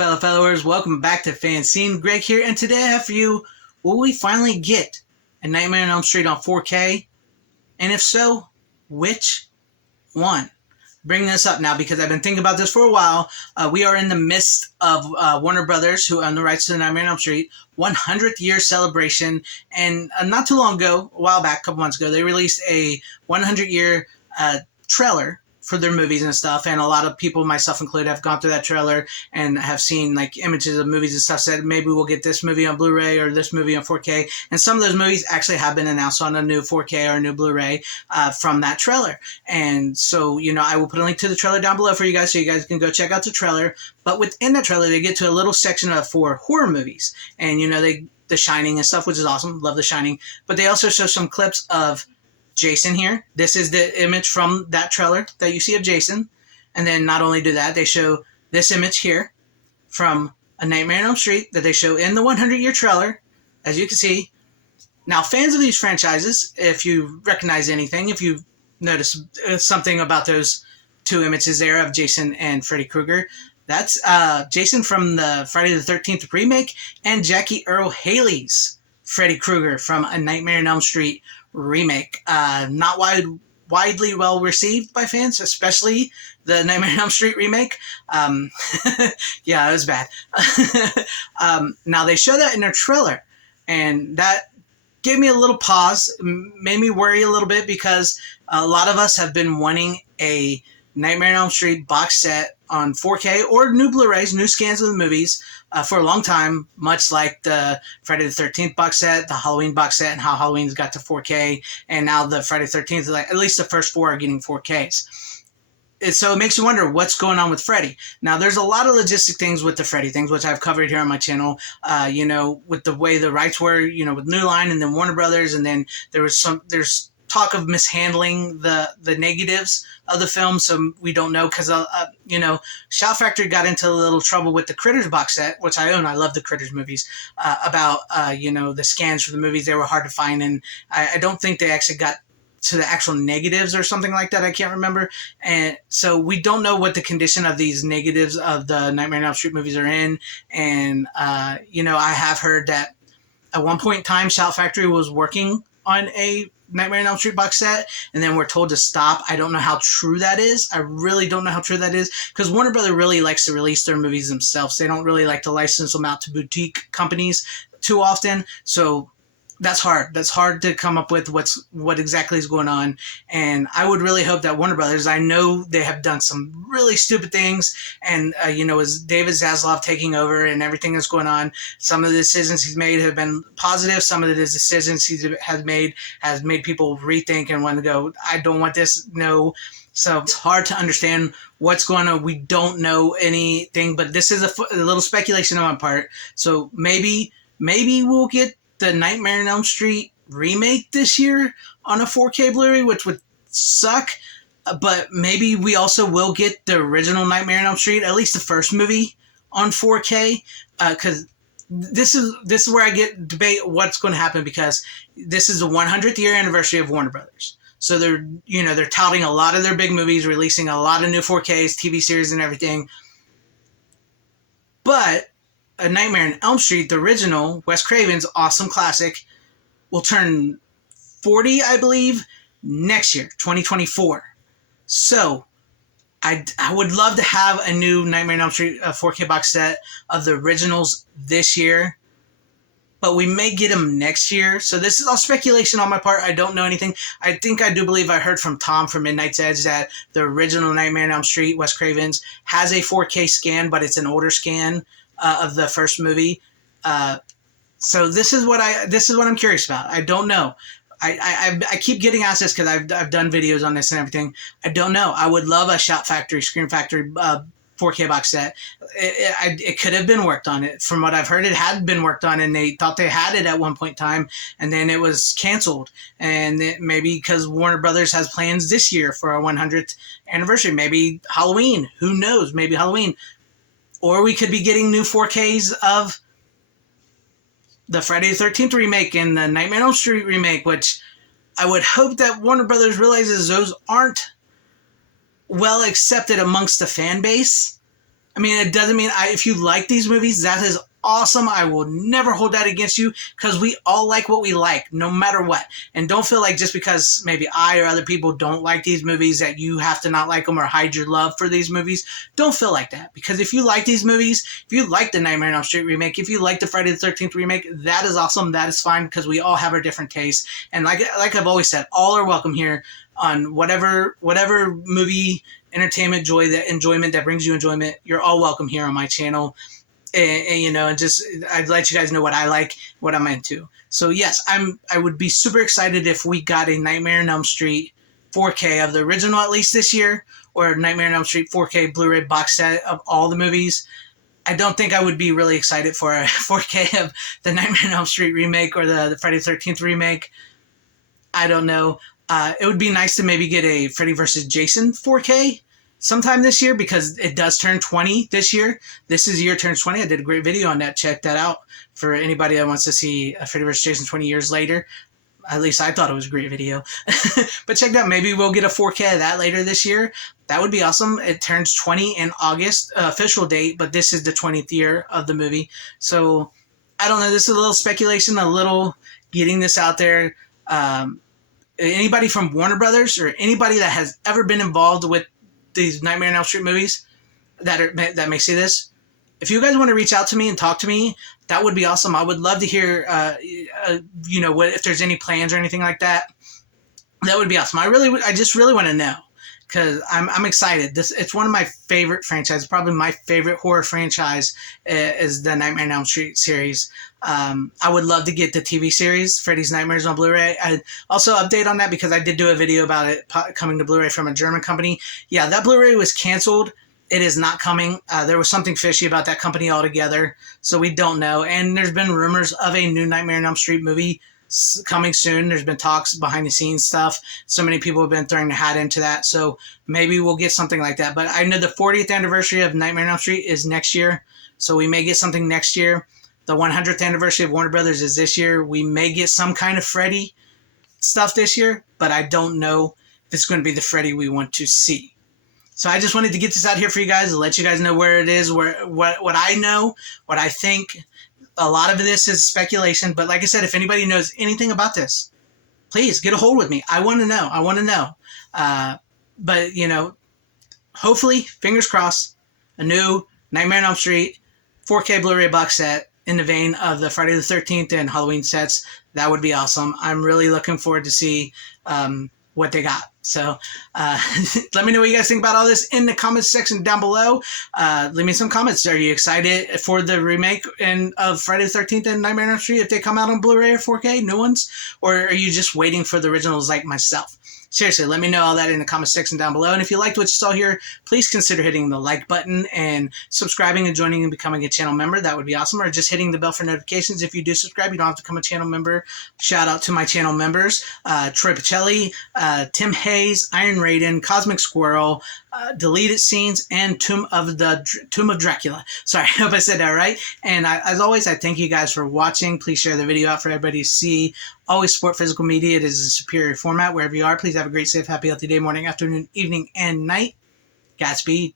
fellow followers, welcome back to FanZcene. Greg here, and today I have for you, will we finally get a Nightmare on Elm Street on 4K? And if so, which one? Bring this up now because I've been thinking about this for a while. We are in the midst of Warner Brothers, who own the rights to the Nightmare on Elm Street 100th year celebration, and not too long ago, a while back, a couple months ago, they released a 100 year trailer for their movies and stuff, and a lot of people, myself included, have gone through that trailer and have seen like images of movies and stuff, said maybe we'll get this movie on Blu-ray or this movie on 4K, and some of those movies actually have been announced on a new 4K or a new Blu-ray from that trailer. And so, you know, I will put a link to the trailer down below for you guys so you guys can go check out the trailer. But within that trailer, they get to a little section for horror movies, and you know, The Shining and stuff, which is awesome, love The Shining, but they also show some clips of Jason here. This is the image from that trailer that you see of Jason. And then not only do that, they show this image here from A Nightmare on Elm Street that they show in the 100-year trailer, as you can see. Now, fans of these franchises, if you recognize anything, if you notice something about those two images there of Jason and Freddy Krueger, that's Jason from the Friday the 13th remake and Jackie Earle Haley's Freddy Krueger from A Nightmare on Elm Street remake. Not widely well received by fans, especially the Nightmare on Elm Street remake. Yeah, it was bad. Now they show that in their trailer, and that gave me a little pause, made me worry a little bit, because a lot of us have been wanting a Nightmare on Elm Street box set on 4K or new Blu-rays, new scans of the movies for a long time, much like the Friday the 13th box set, the Halloween box set, and how Halloween's got to 4K, and now the Friday the 13th, like, at least the first four are getting 4Ks. So it makes you wonder what's going on with Freddy. Now, there's a lot of logistic things with the Freddy things, which I've covered here on my channel, you know, with the way the rights were, you know, with New Line and then Warner Brothers, and then there's talk of mishandling the negatives of the film, so we don't know, because you know, Shout Factory got into a little trouble with the Critters box set, which I own. I love the Critters movies, about you know, the scans for the movies. They were hard to find, and I don't think they actually got to the actual negatives or something like that. I can't remember. And so we don't know what the condition of these negatives of the Nightmare on Elm Street movies are in. And you know, I have heard that at one point in time, Shout Factory was working on a Nightmare on Elm Street box set, and then we're told to stop. I don't know how true that is. I really don't know how true that is, because Warner Brothers really likes to release their movies themselves. They don't really like to license them out to boutique companies too often. So that's hard. That's hard to come up with what exactly is going on. And I would really hope that Warner Brothers, I know they have done some really stupid things, and you know, as David Zaslav taking over and everything that's going on, some of the decisions he's made have been positive. Some of the decisions he has made people rethink and want to go, I don't want this. No. So it's hard to understand what's going on. We don't know anything, but this is a little speculation on my part. So maybe we'll get the Nightmare on Elm Street remake this year on a 4K Blu-ray, which would suck. But maybe we also will get the original Nightmare on Elm Street, at least the first movie, on 4K. Because this is where I get debate what's going to happen, because this is the 100th year anniversary of Warner Brothers. So they're touting a lot of their big movies, releasing a lot of new 4Ks, TV series, and everything. But A Nightmare on Elm Street, the original, Wes Craven's awesome classic, will turn 40, I believe, next year, 2024. So I would love to have a new Nightmare on Elm Street 4K box set of the originals this year, but we may get them next year. So this is all speculation on my part. I don't know anything. I do believe I heard from Tom from Midnight's Edge that the original Nightmare on Elm Street, Wes Craven's, has a 4K scan, but it's an older scan of the first movie. So this is what I'm curious about. I don't know. I keep getting asked this because I've done videos on this and everything. I don't know. I would love a Shout Factory, Scream Factory 4K box set. It could have been worked on. It, from what I've heard, it had been worked on, and they thought they had it at one point in time, and then it was canceled. And maybe because Warner Brothers has plans this year for our 100th anniversary, maybe Halloween. Who knows? Maybe Halloween. Or we could be getting new 4Ks of the Friday the 13th remake and the Nightmare on Elm Street remake, which I would hope that Warner Brothers realizes those aren't well accepted amongst the fan base. I mean, it doesn't mean if you like these movies, that is awesome. I will never hold that against you because we all like what we like, no matter what. And don't feel like just because maybe I or other people don't like these movies that you have to not like them or hide your love for these movies. Don't feel like that, because if you like these movies, if you like the Nightmare on Elm Street remake, if you like the Friday the 13th remake, that is awesome. That is fine, because we all have our different tastes. And like I've always said, all are welcome here on whatever movie entertainment enjoyment that brings you enjoyment. You're all welcome here on my channel. And just I'd let you guys know what I like, what I'm into. So yes, I would be super excited if we got a Nightmare on Elm Street 4K of the original at least this year, or Nightmare on Elm Street 4K Blu-ray box set of all the movies. I don't think I would be really excited for a 4K of the Nightmare on Elm Street remake or the Friday the 13th remake. I don't know. It would be nice to maybe get a Freddy vs. Jason 4K sometime this year, because it does turn 20 this year. This is year turns 20. I did a great video on that. Check that out for anybody that wants to see Freddy vs. Jason 20 years later. At least I thought it was a great video. But check that out. Maybe we'll get a 4K of that later this year. That would be awesome. It turns 20 in August, official date, but this is the 20th year of the movie. So I don't know. This is a little speculation, a little getting this out there. Anybody from Warner Brothers or anybody that has ever been involved with these Nightmare on Elm Street movies that may see this, if you guys want to reach out to me and talk to me, that would be awesome. I would love to hear, if there's any plans or anything like that. That would be awesome. I just really want to know, because I'm excited. It's one of my favorite franchises. Probably my favorite horror franchise is the Nightmare on Elm Street series. I would love to get the TV series, Freddy's Nightmares, on Blu-ray. I also update on that because I did do a video about it coming to Blu-ray from a German company. Yeah, that Blu-ray was canceled. It is not coming. There was something fishy about that company altogether, so we don't know. And there's been rumors of a new Nightmare on Elm Street movie coming soon. There's been talks, behind the scenes stuff. So many people have been throwing their hat into that. So maybe we'll get something like that. But I know the 40th anniversary of Nightmare on Elm Street is next year. So we may get something next year. The 100th anniversary of Warner Brothers is this year. We may get some kind of Freddy stuff this year, but I don't know if it's going to be the Freddy we want to see. So I just wanted to get this out here for you guys, to let you guys know where it is, what I know, what I think. A lot of this is speculation, but like I said, if anybody knows anything about this, please get a hold with me. I want to know. But, hopefully, fingers crossed, a new Nightmare on Elm Street 4K Blu-ray box set in the vein of the Friday the 13th and Halloween sets. That would be awesome. I'm really looking forward to see what they got. So let me know what you guys think about all this in the comments section down below. Leave me some comments. Are you excited for the remake of Friday the 13th and Nightmare on Elm Street if they come out on Blu-ray or 4K, new ones? Or are you just waiting for the originals like myself? Seriously, let me know all that in the comment section down below. And if you liked what you saw here, please consider hitting the like button and subscribing and joining and becoming a channel member. That would be awesome. Or just hitting the bell for notifications. If you do subscribe, you don't have to become a channel member. Shout out to my channel members, Troy Pacelli, Tim Hayes, Iron Raiden, Cosmic Squirrel, Deleted Scenes, and Tomb of Dracula. Sorry, I hope I said that right. And as always, I thank you guys for watching. Please share the video out for everybody to see. Always support physical media. It is a superior format. Wherever you are, please have a great, safe, happy, healthy day, morning, afternoon, evening, and night. Godspeed.